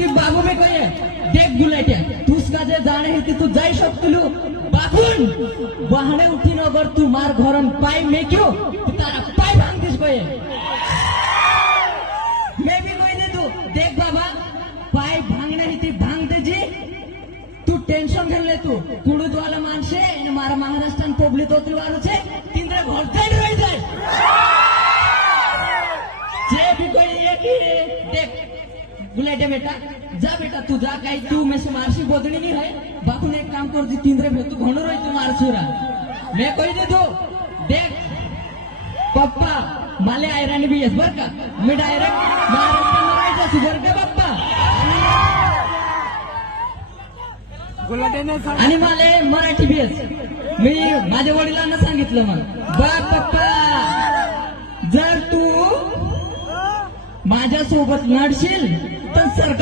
बाबू में कहे देख गुलाटिया तुस काजे जाने है कि तू जाई शकतलू बाखून वाहने उठीन अगर तू मार घरन पाई में क्यों तू तारा पाई भांग दिस कहे मैं भी कोई नहीं तू देख बाबा पाई भांगने ही ती भांग दे जी तू टेंशन घेन ले तू कुडूद वाला माणसे आणि मारा महाराष्ट्रान पब्लिक होती वाळू छे तिंद्रे घर जाई रही जाय जे भी कोई ये की देख गुलाटे बेटा जा बेटा तू जा काही तू मेसे मारशी बोदणी नहीं है बाकून एक काम कर दी तीन रे तू घणो रही तू मारसुरा मैं कोई दे दो देख पप्पा माले आयरन भी बर का मी डायरेक्ट महाराष्ट्र मरायचा सुबर का पप्पा गुलाटेने आणि माले मराठी भी मी माझ्या वडिलांना सांगितलं मग बा पप्पा जर तू माझ्या सोबत लढशील तर सरकार